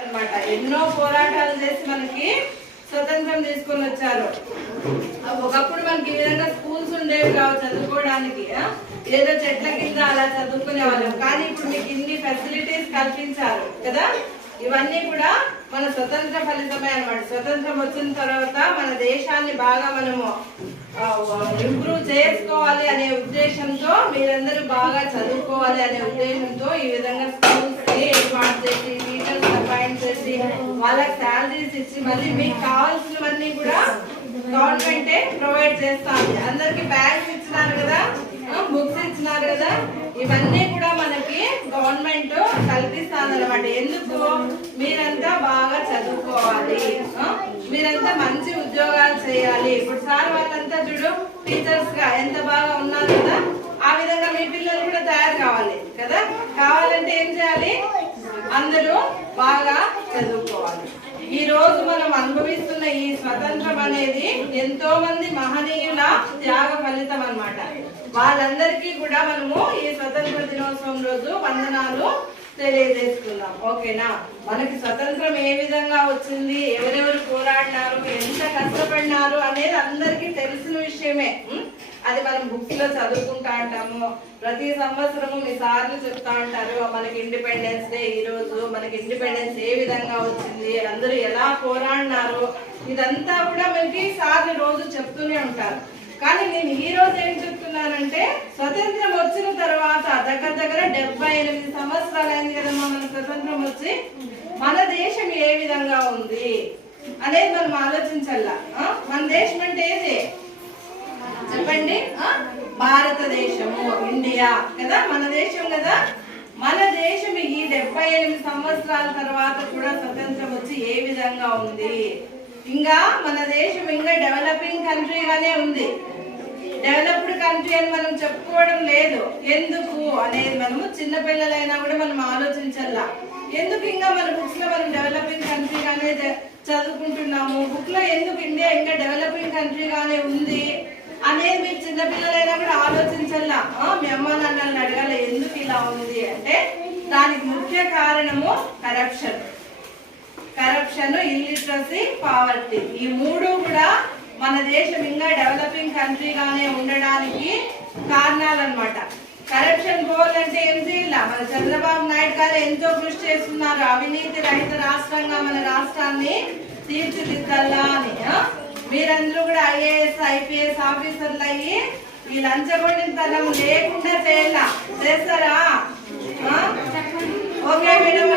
అన్నమాట. ఎన్నో పోరాటాలు చేసి మనకి స్వతంత్రం తీసుకొని వచ్చారు. ఒకప్పుడు మనకి ఈ విధంగా స్కూల్స్ ఉండేవి కావు చదువుకోవడానికి, ఏదో చెట్ల కింద అలా చదువుకునే వాళ్ళం. కానీ ఇప్పుడు మీకు ఇన్ని ఫెసిలిటీస్ కల్పించారు కదా. ఇవన్నీ కూడా మన స్వతంత్ర ఫలితమే అన్నమాట. స్వతంత్రం వచ్చిన తర్వాత మన దేశాన్ని బాగా మనము ఇంప్రూవ్ చేసుకోవాలి అనే ఉద్దేశంతో, మీరందరూ బాగా చదువుకోవాలి అనే ఉద్దేశంతో ఈ విధంగా స్కూల్స్ ని ఏర్పాటు చేసి, టీచర్స్ అపాయింట్ చేసి, వాళ్ళకి శాలరీస్ ఇచ్చి, మళ్ళీ మీకు కావాల్సినవన్నీ కూడా గవర్నమెంటే ప్రొవైడ్ చేస్తాను. అందరికి బ్యాగ్స్ ఇచ్చినారు కదా, బుక్స్ ఇచ్చినారు కదా, ఇవన్నీ కూడా మనకి గవర్నమెంట్ కల్పిస్తాను అనమాట. ఎందుకు? మీరంతా బాగా చదువుకోవాలి, మీరంతా మంచి ఉద్యోగాలు చేయాలి. ఇప్పుడు సార్ వాళ్ళంతా చూడు టీచర్స్ గా ఎంత బాగా ఉన్నారు కదా, ఆ విధంగా మీ పిల్లలు కూడా తయారు కావాలి కదా. కావాలంటే ఏం చేయాలి? అందరూ బాగా చదువుకోవాలి. ఈ రోజు మనం అనుభవిస్తున్న ఈ స్వతంత్రం అనేది ఎంతో మంది మహనీయుల త్యాగ ఫలితం అన్నమాట. వాళ్ళందరికీ కూడా మనము ఈ స్వతంత్ర దినోత్సవం రోజు వందనాలు తెలియజేసుకుందాం. ఓకేనా? మనకి స్వతంత్రం ఏ విధంగా వచ్చింది, ఎవరెవరు పోరాడినారు, ఎంత కష్టపడినారు అనేది అందరికీ తెలిసిన విషయమే. అది మనం బుక్స్ లో చదువుకుంటా అంటాము. ప్రతి సంవత్సరము మీ సార్లు చెప్తా ఉంటారు మనకి ఇండిపెండెన్స్ డే, ఈ రోజు మనకి ఇండిపెండెన్స్ ఏ విధంగా వచ్చింది, అందరూ ఎలా పోరాడినారు, ఇదంతా కూడా మనకి సార్లు రోజు చెప్తూనే ఉంటారు. కానీ నేను ఈ రోజు ఏం చెప్తున్నానంటే, స్వతంత్రం వచ్చిన తర్వాత దగ్గర దగ్గర 78 సంవత్సరాలు అయింది కదమ్మా మన స్వతంత్రం వచ్చి. మన దేశం ఏ విధంగా ఉంది అనేది మనం ఆలోచించాలా. మన దేశం అంటే ఏది చెప్పండి? భారతదేశము, ఇండియా కదా, మన దేశం కదా. మన దేశం ఈ 78 సంవత్సరాల తర్వాత కూడా స్వతంత్రం వచ్చి ఏ విధంగా ఉంది. ఇంకా మన దేశం ఇంకా డెవలపింగ్ కంట్రీగానే ఉంది. డెవలప్డ్ కంట్రీ అని మనం చెప్పుకోవడం లేదు. ఎందుకు అనేది మనము చిన్నపిల్లలైనా కూడా మనం ఆలోచించాలా. ఎందుకు ఇంకా మన బుక్స్ లో మనం డెవలపింగ్ కంట్రీగానే చదువుకుంటున్నాము, బుక్ లో ఎందుకు ఇండియా ఇంకా డెవలపింగ్ కంట్రీగానే ఉంది అనేది మీరు చిన్నపిల్లలైనా కూడా ఆలోచించాలా. మీ అమ్మ నాన్నల్ని అడగాలి ఎందుకు ఇలా ఉంది అంటే, దానికి ముఖ్య కారణము కరప్షన్, ఇల్లిటరసీ, పావర్టీ. ఈ మూడు కూడా మన దేశం ఇంకా డెవలపింగ్ కంట్రీగానే ఉండడానికి కారణాలన్నమాట. కరప్షన్ పోవాలంటే ఏం చేయాల? మన చంద్రబాబు నాయుడు గారు ఎంతో కృషి చేస్తున్నారు. అవినీతి రహిత రాష్ట్రంగా మన రాష్ట్రాన్ని తీర్చిదిద్దాలా అని. మీరందరూ కూడా ఐఏఎస్ ఐపీఎస్ ఆఫీసర్లు అయ్యి ఈ లంచగొండితనం లేకుండా చేయాలా. చేస్తారా? Okay madam.